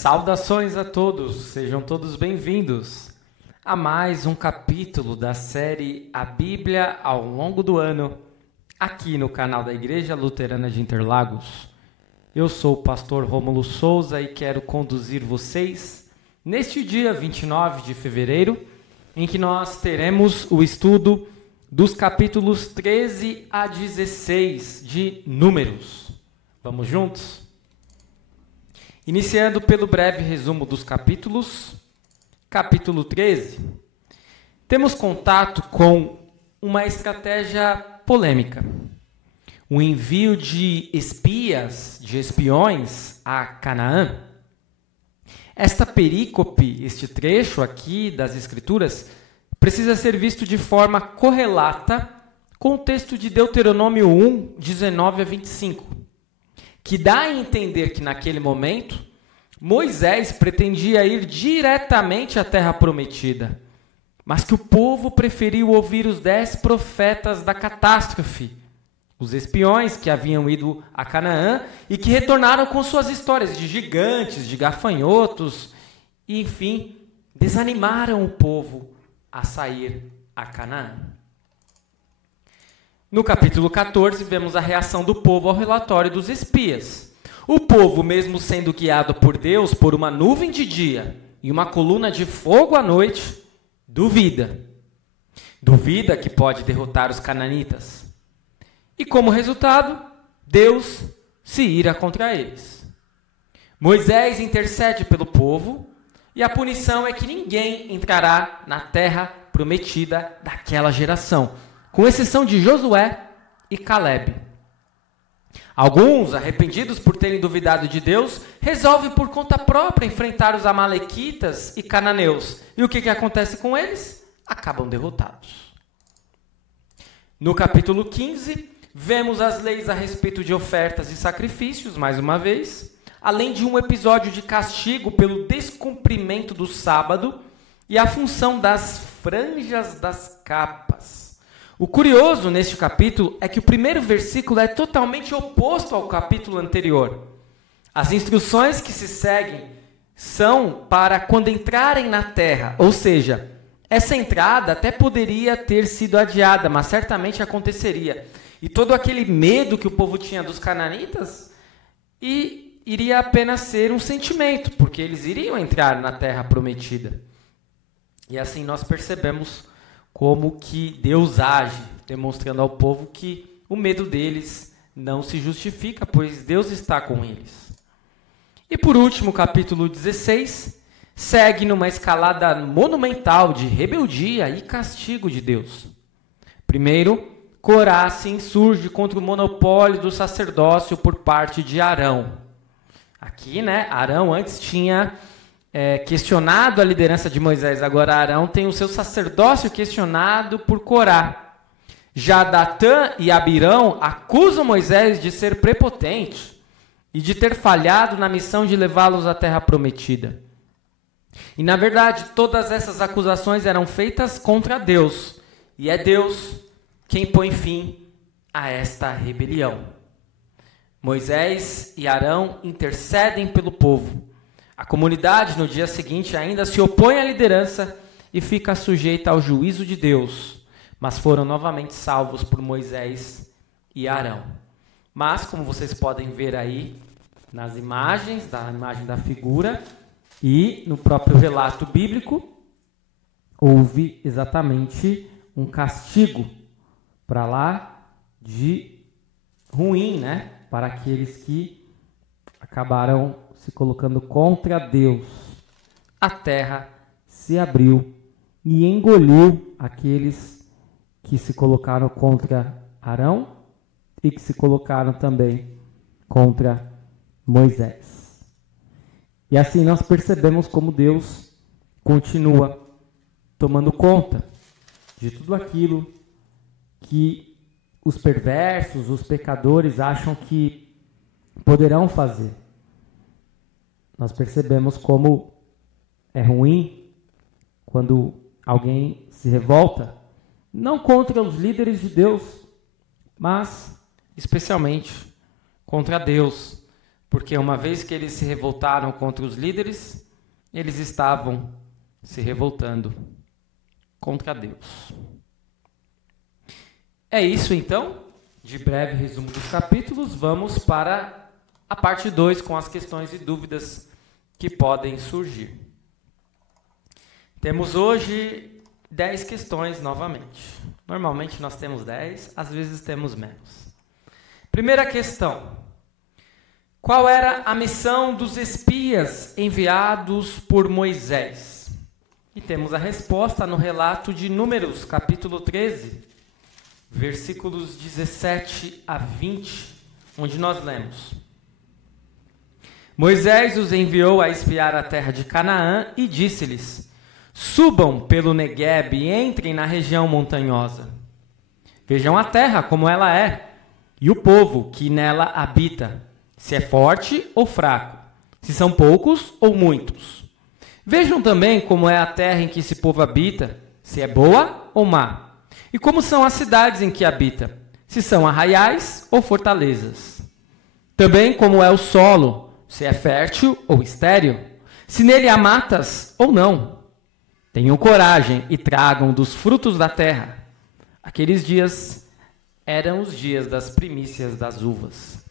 Saudações a todos, sejam todos bem-vindos a mais um capítulo da série A Bíblia ao longo do ano, aqui no canal da Igreja Luterana de Interlagos. Eu sou o pastor Rômulo Souza e quero conduzir vocês neste dia 29 de fevereiro, em que nós teremos o estudo dos capítulos 13 a 16 de Números. Vamos juntos? Iniciando pelo breve resumo dos capítulos. Capítulo 13. Temos contato com uma estratégia polêmica. O envio de espias, de espiões a Canaã. Esta perícope, este trecho aqui das Escrituras, precisa ser visto de forma correlata com o texto de Deuteronômio 1, 19 a 25. Que dá a entender que naquele momento, Moisés pretendia ir diretamente à terra prometida, mas que o povo preferiu ouvir os 10 profetas da catástrofe, os espiões que haviam ido a Canaã e que retornaram com suas histórias de gigantes, de gafanhotos, e enfim, desanimaram o povo a sair a Canaã. No capítulo 14, vemos a reação do povo ao relatório dos espias. O povo, mesmo sendo guiado por Deus por uma nuvem de dia e uma coluna de fogo à noite, duvida. Duvida que pode derrotar os cananitas. E como resultado, Deus se ira contra eles. Moisés intercede pelo povo e a punição é que ninguém entrará na terra prometida daquela geração, com exceção de Josué e Calebe. Alguns, arrependidos por terem duvidado de Deus, resolvem por conta própria enfrentar os amalequitas e cananeus. E o que acontece com eles? Acabam derrotados. No capítulo 15, vemos as leis a respeito de ofertas e sacrifícios, mais uma vez, além de um episódio de castigo pelo descumprimento do sábado e a função das franjas das capas. O curioso neste capítulo é que o primeiro versículo é totalmente oposto ao capítulo anterior. As instruções que se seguem são para quando entrarem na terra, ou seja, essa entrada até poderia ter sido adiada, mas certamente aconteceria. E todo aquele medo que o povo tinha dos cananitas iria apenas ser um sentimento, porque eles iriam entrar na terra prometida. E assim nós percebemos como que Deus age, demonstrando ao povo que o medo deles não se justifica, pois Deus está com eles. E por último, o capítulo 16 segue numa escalada monumental de rebeldia e castigo de Deus. Primeiro, Corá se insurge contra o monopólio do sacerdócio por parte de Arão. Aqui, Arão antes tinha questionado a liderança de Moisés, agora Arão tem o seu sacerdócio questionado por Corá. Já Datã e Abirão acusam Moisés de ser prepotente e de ter falhado na missão de levá-los à terra prometida. E na verdade, todas essas acusações eram feitas contra Deus, e é Deus quem põe fim a esta rebelião. Moisés e Arão intercedem pelo povo. A comunidade, no dia seguinte, ainda se opõe à liderança e fica sujeita ao juízo de Deus, mas foram novamente salvos por Moisés e Arão. Mas, como vocês podem ver aí nas imagens, da imagem da figura, e no próprio relato bíblico, houve exatamente um castigo para lá de ruim, para aqueles que acabaram se colocando contra Deus. A terra se abriu e engoliu aqueles que se colocaram contra Arão e que se colocaram também contra Moisés. E assim nós percebemos como Deus continua tomando conta de tudo aquilo que os perversos, os pecadores acham que poderão fazer. Nós percebemos como é ruim quando alguém se revolta, não contra os líderes de Deus, mas especialmente contra Deus, porque uma vez que eles se revoltaram contra os líderes, eles estavam se revoltando contra Deus. É isso então, de breve resumo dos capítulos, vamos para a parte 2 com as questões e dúvidas que podem surgir. Temos hoje 10 questões novamente. Normalmente nós temos 10, às vezes temos menos. Primeira questão. Qual era a missão dos espias enviados por Moisés? E temos a resposta no relato de Números, capítulo 13, versículos 17 a 20, onde nós lemos: Moisés os enviou a espiar a terra de Canaã e disse-lhes: subam pelo Neguebe e entrem na região montanhosa. Vejam a terra como ela é, e o povo que nela habita, se é forte ou fraco, se são poucos ou muitos. Vejam também como é a terra em que esse povo habita, se é boa ou má. E como são as cidades em que habita, se são arraiais ou fortalezas. Também como é o solo, se é fértil ou estéril, se nele há matas ou não. Tenham coragem e tragam dos frutos da terra. Aqueles dias eram os dias das primícias das uvas.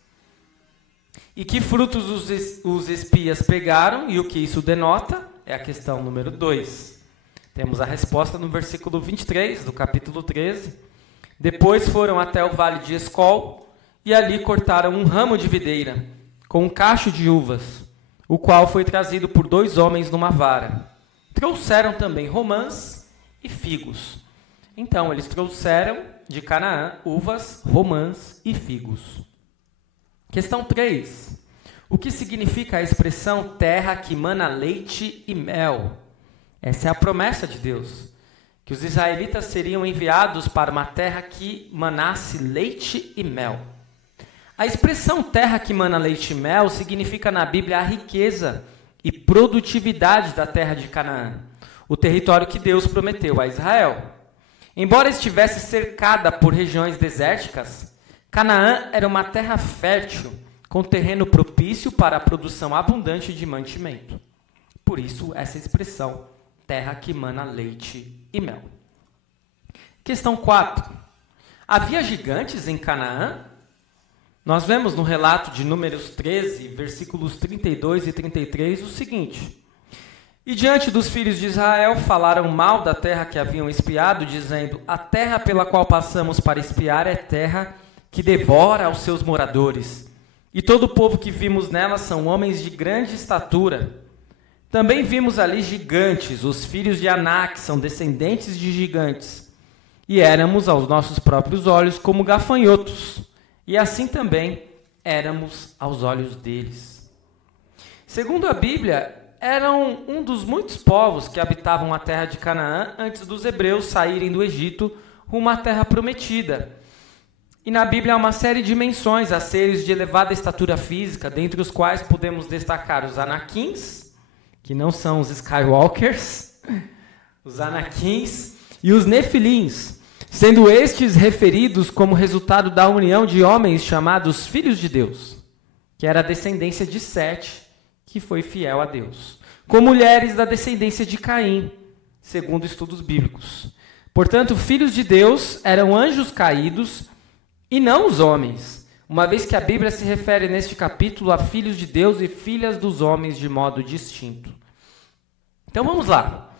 E que frutos os espias pegaram e o que isso denota? É a questão número 2. Temos a resposta no versículo 23 do capítulo 13. Depois foram até o vale de Escol e ali cortaram um ramo de videira com um cacho de uvas, o qual foi trazido por 2 homens numa vara. Trouxeram também romãs e figos. Então eles trouxeram de Canaã uvas, romãs e figos. Questão 3. O que significa a expressão terra que mana leite e mel? Essa é a promessa de Deus, que os israelitas seriam enviados para uma terra que manasse leite e mel. A expressão terra que mana leite e mel significa na Bíblia a riqueza e produtividade da terra de Canaã, o território que Deus prometeu a Israel. Embora estivesse cercada por regiões desérticas, Canaã era uma terra fértil, com terreno propício para a produção abundante de mantimento. Por isso, essa expressão, terra que mana leite e mel. Questão 4. Havia gigantes em Canaã? Nós vemos no relato de Números 13, versículos 32 e 33, o seguinte: E diante dos filhos de Israel falaram mal da terra que haviam espiado, dizendo: a terra pela qual passamos para espiar é terra que devora os seus moradores. E todo o povo que vimos nela são homens de grande estatura. Também vimos ali gigantes, os filhos de Anak, são descendentes de gigantes. E éramos aos nossos próprios olhos como gafanhotos, e assim também éramos aos olhos deles. Segundo a Bíblia, eram um dos muitos povos que habitavam a terra de Canaã antes dos hebreus saírem do Egito rumo à terra prometida. E na Bíblia há uma série de menções a seres de elevada estatura física, dentre os quais podemos destacar os Anakins, que não são os Skywalkers, os Anakins e os Nefilins, sendo estes referidos como resultado da união de homens chamados filhos de Deus, que era a descendência de Sete, que foi fiel a Deus, com mulheres da descendência de Caim, segundo estudos bíblicos. Portanto, filhos de Deus eram anjos caídos e não os homens, uma vez que a Bíblia se refere neste capítulo a filhos de Deus e filhas dos homens de modo distinto. Então vamos lá.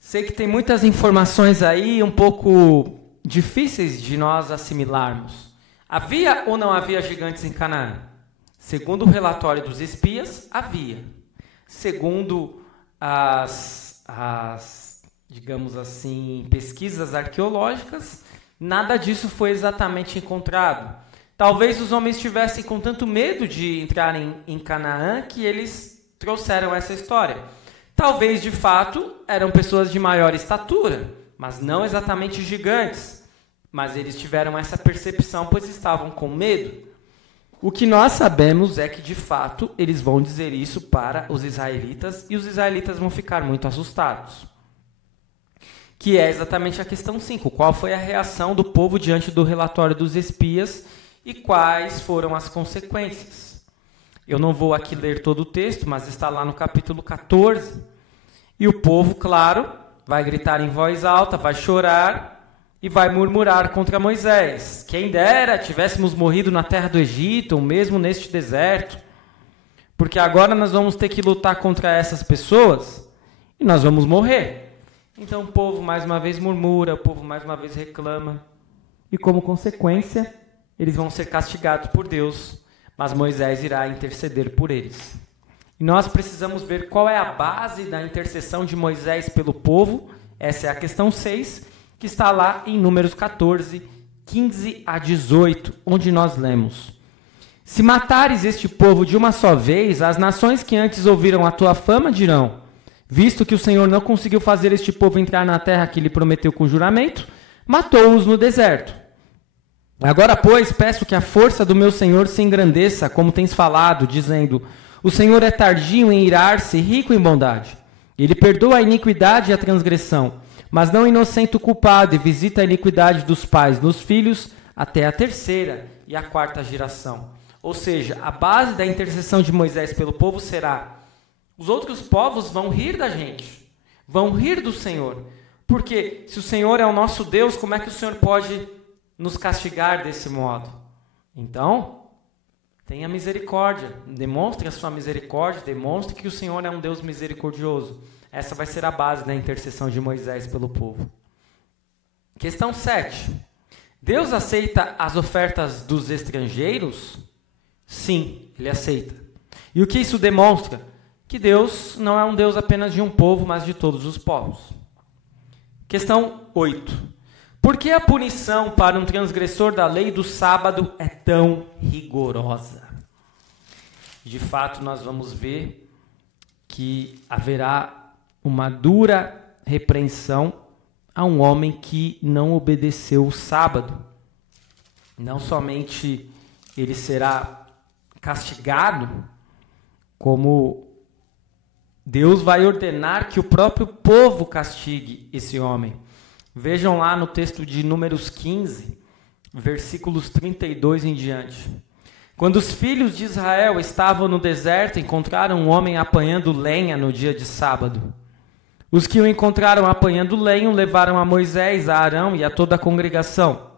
Sei que tem muitas informações aí um pouco difíceis de nós assimilarmos. Havia ou não havia gigantes em Canaã? Segundo o relatório dos espias, havia. Segundo as digamos assim, pesquisas arqueológicas, nada disso foi exatamente encontrado. Talvez os homens estivessem com tanto medo de entrarem em Canaã que eles trouxeram essa história. Talvez, de fato, eram pessoas de maior estatura, mas não exatamente gigantes. Mas eles tiveram essa percepção, pois estavam com medo. O que nós sabemos é que, de fato, eles vão dizer isso para os israelitas e os israelitas vão ficar muito assustados. Que é exatamente a questão 5. Qual foi a reação do povo diante do relatório dos espias e quais foram as consequências? Eu não vou aqui ler todo o texto, mas está lá no capítulo 14. E o povo, claro, vai gritar em voz alta, vai chorar e vai murmurar contra Moisés. Quem dera tivéssemos morrido na terra do Egito, ou mesmo neste deserto, porque agora nós vamos ter que lutar contra essas pessoas e nós vamos morrer. Então o povo mais uma vez murmura, o povo mais uma vez reclama. E como consequência, eles vão ser castigados por Deus, mas Moisés irá interceder por eles. E nós precisamos ver qual é a base da intercessão de Moisés pelo povo. Essa é a questão 6, que está lá em Números 14, 15 a 18, onde nós lemos: Se matares este povo de uma só vez, as nações que antes ouviram a tua fama dirão: visto que o Senhor não conseguiu fazer este povo entrar na terra que lhe prometeu com juramento, matou-os no deserto. Agora, pois, peço que a força do meu Senhor se engrandeça, como tens falado, dizendo: o Senhor é tardio em irar-se, rico em bondade. Ele perdoa a iniquidade e a transgressão, mas não inocenta o culpado, e visita a iniquidade dos pais nos filhos até a 3ª e a 4ª geração. Ou seja, a base da intercessão de Moisés pelo povo será: os outros povos vão rir da gente, vão rir do Senhor. Porque se o Senhor é o nosso Deus, como é que o Senhor pode nos castigar desse modo? Então, tenha misericórdia, demonstre a sua misericórdia, demonstre que o Senhor é um Deus misericordioso. Essa vai ser a base da intercessão de Moisés pelo povo. Questão 7. Deus aceita as ofertas dos estrangeiros? Sim, Ele aceita. E o que isso demonstra? Que Deus não é um Deus apenas de um povo, mas de todos os povos. Questão 8. Por que a punição para um transgressor da lei do sábado é tão rigorosa? De fato, nós vamos ver que haverá uma dura repreensão a um homem que não obedeceu o sábado. Não somente ele será castigado, como Deus vai ordenar que o próprio povo castigue esse homem. Vejam lá no texto de Números 15, versículos 32 em diante. Quando os filhos de Israel estavam no deserto, encontraram um homem apanhando lenha no dia de sábado. Os que o encontraram apanhando lenha o levaram a Moisés, a Arão e a toda a congregação.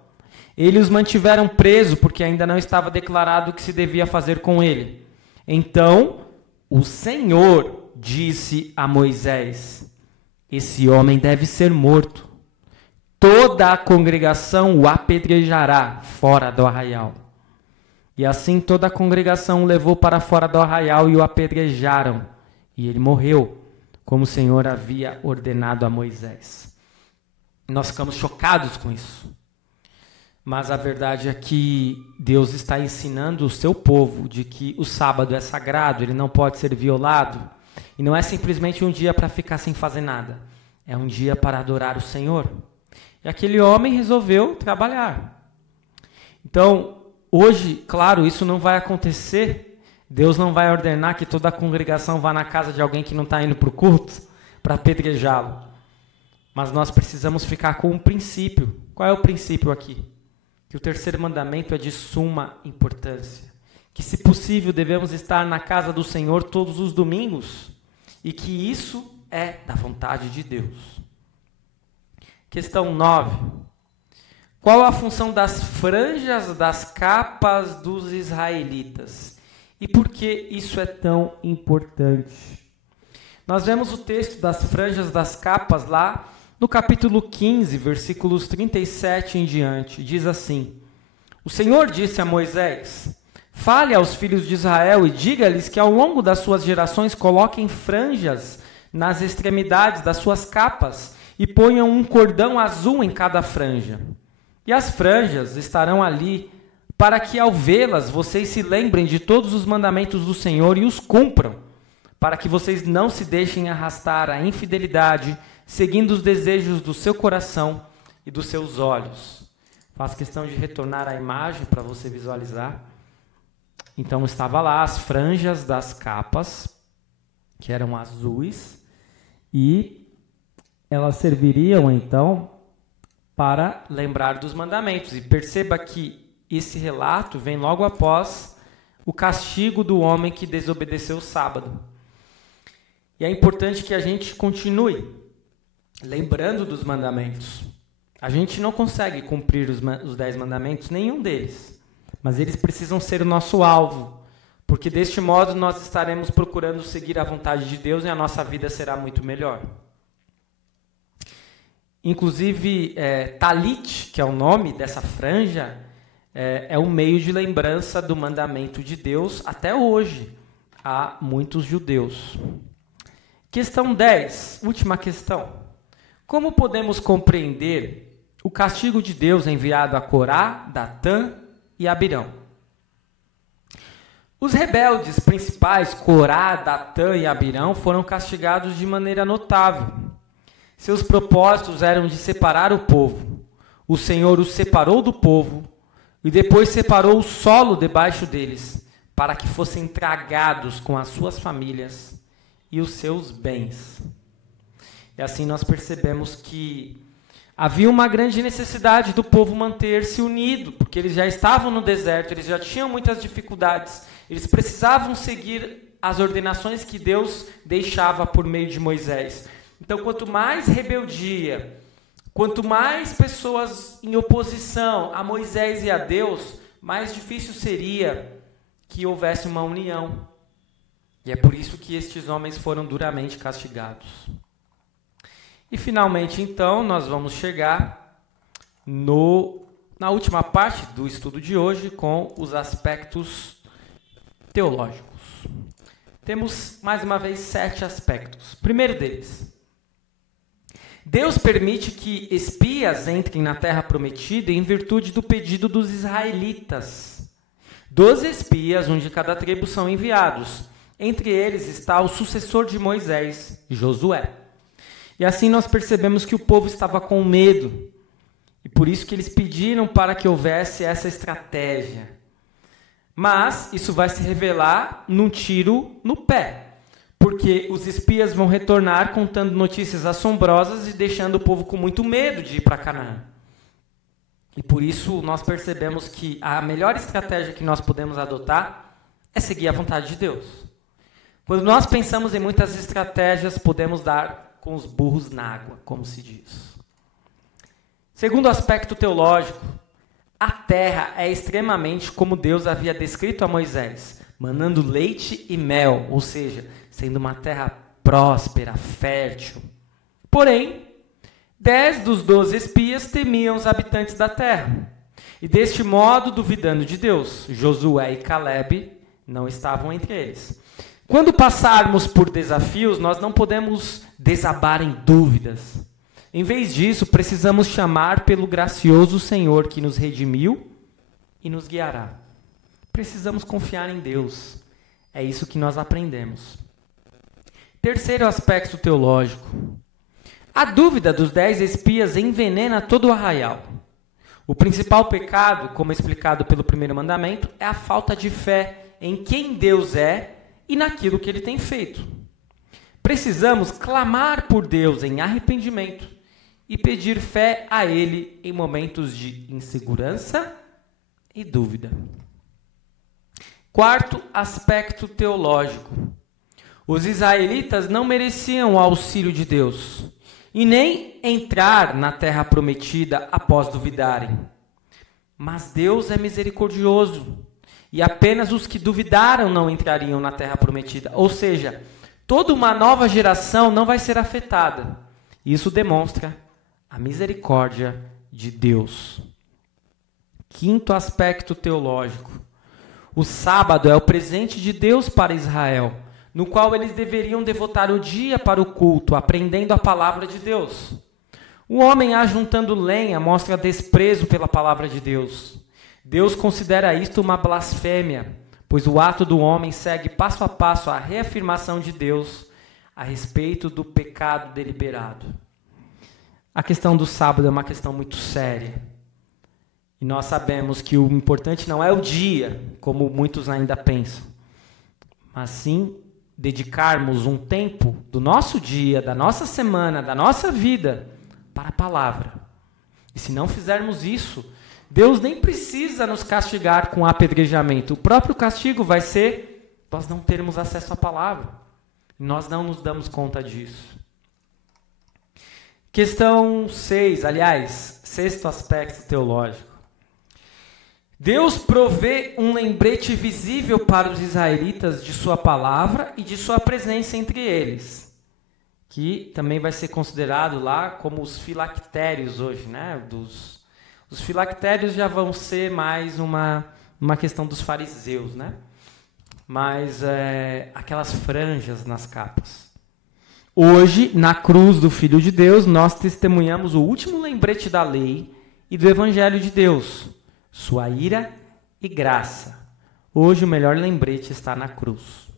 Eles os mantiveram preso, porque ainda não estava declarado o que se devia fazer com ele. Então, o Senhor disse a Moisés: esse homem deve ser morto. Toda a congregação o apedrejará fora do arraial. E assim toda a congregação o levou para fora do arraial e o apedrejaram. E ele morreu, como o Senhor havia ordenado a Moisés. Nós ficamos chocados com isso. Mas a verdade é que Deus está ensinando o seu povo de que o sábado é sagrado, ele não pode ser violado. E não é simplesmente um dia para ficar sem fazer nada. É um dia para adorar o Senhor. E aquele homem resolveu trabalhar. Então, hoje, claro, isso não vai acontecer. Deus não vai ordenar que toda a congregação vá na casa de alguém que não está indo para o culto para apedrejá-lo. Mas nós precisamos ficar com um princípio. Qual é o princípio aqui? Que o 3º mandamento é de suma importância. Que, se possível, devemos estar na casa do Senhor todos os domingos. E que isso é da vontade de Deus. Questão 9. Qual a função das franjas das capas dos israelitas? E por que isso é tão importante? Nós vemos o texto das franjas das capas lá no capítulo 15, versículos 37 em diante. Diz assim: o Senhor disse a Moisés: fale aos filhos de Israel e diga-lhes que ao longo das suas gerações coloquem franjas nas extremidades das suas capas e ponham um cordão azul em cada franja. E as franjas estarão ali para que, ao vê-las, vocês se lembrem de todos os mandamentos do Senhor e os cumpram, para que vocês não se deixem arrastar à infidelidade, seguindo os desejos do seu coração e dos seus olhos. Faço questão de retornar a imagem para você visualizar. Então, estava lá as franjas das capas, que eram azuis, e elas serviriam, então, para lembrar dos mandamentos. E perceba que esse relato vem logo após o castigo do homem que desobedeceu o sábado. E é importante que a gente continue lembrando dos mandamentos. A gente não consegue cumprir os 10 mandamentos, nenhum deles. Mas eles precisam ser o nosso alvo. Porque deste modo nós estaremos procurando seguir a vontade de Deus e a nossa vida será muito melhor. Inclusive, Talit, que é o nome dessa franja, é um meio de lembrança do mandamento de Deus até hoje. Há muitos judeus. Questão 10, última questão. Como podemos compreender o castigo de Deus enviado a Corá, Datã e Abirão? Os rebeldes principais, Corá, Datã e Abirão, foram castigados de maneira notável. Seus propósitos eram de separar o povo. O Senhor os separou do povo e depois separou o solo debaixo deles, para que fossem tragados com as suas famílias e os seus bens. E assim nós percebemos que havia uma grande necessidade do povo manter-se unido, porque eles já estavam no deserto, eles já tinham muitas dificuldades, eles precisavam seguir as ordenações que Deus deixava por meio de Moisés. Então, quanto mais rebeldia, quanto mais pessoas em oposição a Moisés e a Deus, mais difícil seria que houvesse uma união. E é por isso que estes homens foram duramente castigados. E finalmente, então, nós vamos chegar na última parte do estudo de hoje com os aspectos teológicos. Temos, mais uma vez, 7 aspectos. Primeiro deles, Deus permite que espias entrem na terra prometida em virtude do pedido dos israelitas. 12 espias, um de cada tribo, são enviados. Entre eles está o sucessor de Moisés, Josué. E assim nós percebemos que o povo estava com medo. E por isso que eles pediram para que houvesse essa estratégia. Mas isso vai se revelar num tiro no pé. Porque os espias vão retornar contando notícias assombrosas e deixando o povo com muito medo de ir para Canaã. E por isso nós percebemos que a melhor estratégia que nós podemos adotar é seguir a vontade de Deus. Quando nós pensamos em muitas estratégias, podemos dar com os burros na água, como se diz. Segundo aspecto teológico, a terra é extremamente como Deus havia descrito a Moisés, manando leite e mel, ou seja, sendo uma terra próspera, fértil. Porém, 10 dos 12 espias temiam os habitantes da terra. E deste modo, duvidando de Deus, Josué e Calebe não estavam entre eles. Quando passarmos por desafios, nós não podemos desabar em dúvidas. Em vez disso, precisamos chamar pelo gracioso Senhor que nos redimiu e nos guiará. Precisamos confiar em Deus. É isso que nós aprendemos. Terceiro aspecto teológico. A dúvida dos 10 espias envenena todo o arraial. O principal pecado, como explicado pelo primeiro mandamento, é a falta de fé em quem Deus é e naquilo que Ele tem feito. Precisamos clamar por Deus em arrependimento e pedir fé a Ele em momentos de insegurança e dúvida. Quarto aspecto teológico. Os israelitas não mereciam o auxílio de Deus e nem entrar na terra prometida após duvidarem. Mas Deus é misericordioso e apenas os que duvidaram não entrariam na terra prometida. Ou seja, toda uma nova geração não vai ser afetada. Isso demonstra a misericórdia de Deus. Quinto aspecto teológico. O sábado é o presente de Deus para Israel, no qual eles deveriam devotar o dia para o culto, aprendendo a palavra de Deus. O homem ajuntando lenha mostra desprezo pela palavra de Deus. Deus considera isto uma blasfêmia, pois o ato do homem segue passo a passo a reafirmação de Deus a respeito do pecado deliberado. A questão do sábado é uma questão muito séria. E nós sabemos que o importante não é o dia, como muitos ainda pensam, mas sim dedicarmos um tempo do nosso dia, da nossa semana, da nossa vida para a palavra. E se não fizermos isso, Deus nem precisa nos castigar com apedrejamento. O próprio castigo vai ser nós não termos acesso à palavra. Nós não nos damos conta disso. Questão 6, aliás, sexto aspecto teológico. Deus provê um lembrete visível para os israelitas de sua palavra e de sua presença entre eles, que também vai ser considerado lá como os filactérios hoje, né? Os filactérios já vão ser mais uma questão dos fariseus, né? Mas aquelas franjas nas capas. Hoje, na cruz do Filho de Deus, nós testemunhamos o último lembrete da lei e do Evangelho de Deus, sua ira e graça. Hoje o melhor lembrete está na cruz.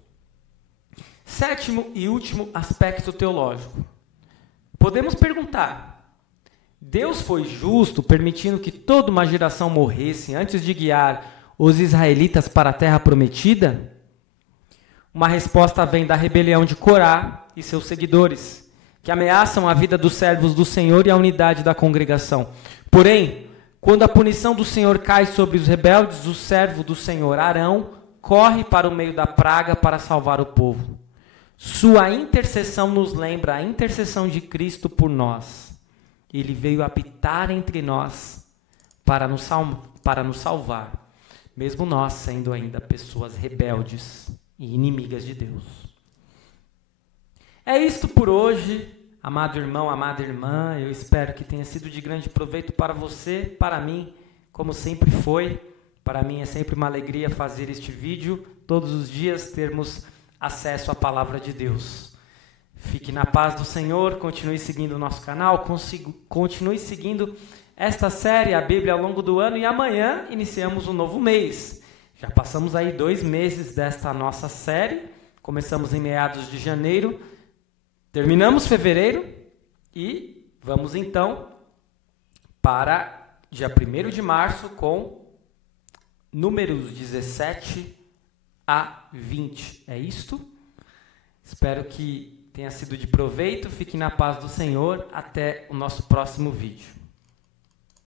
Sétimo e último aspecto teológico. Podemos perguntar: Deus foi justo permitindo que toda uma geração morresse antes de guiar os israelitas para a terra prometida? Uma resposta vem da rebelião de Corá e seus seguidores, que ameaçam a vida dos servos do Senhor e a unidade da congregação. Porém, quando a punição do Senhor cai sobre os rebeldes, o servo do Senhor, Arão, corre para o meio da praga para salvar o povo. Sua intercessão nos lembra a intercessão de Cristo por nós. Ele veio habitar entre nós para nos salvar, mesmo nós sendo ainda pessoas rebeldes e inimigas de Deus. É isto por hoje. Amado irmão, amada irmã, eu espero que tenha sido de grande proveito para você, para mim, como sempre foi. Para mim é sempre uma alegria fazer este vídeo, todos os dias termos acesso à palavra de Deus. Fique na paz do Senhor, continue seguindo o nosso canal, continue seguindo esta série, a Bíblia, ao longo do ano, e amanhã iniciamos um novo mês. Já passamos aí 2 meses desta nossa série, começamos em meados de janeiro, terminamos fevereiro e vamos então para dia 1º de março com números 17 a 20. É isto? Espero que tenha sido de proveito. Fique na paz do Senhor. Até o nosso próximo vídeo.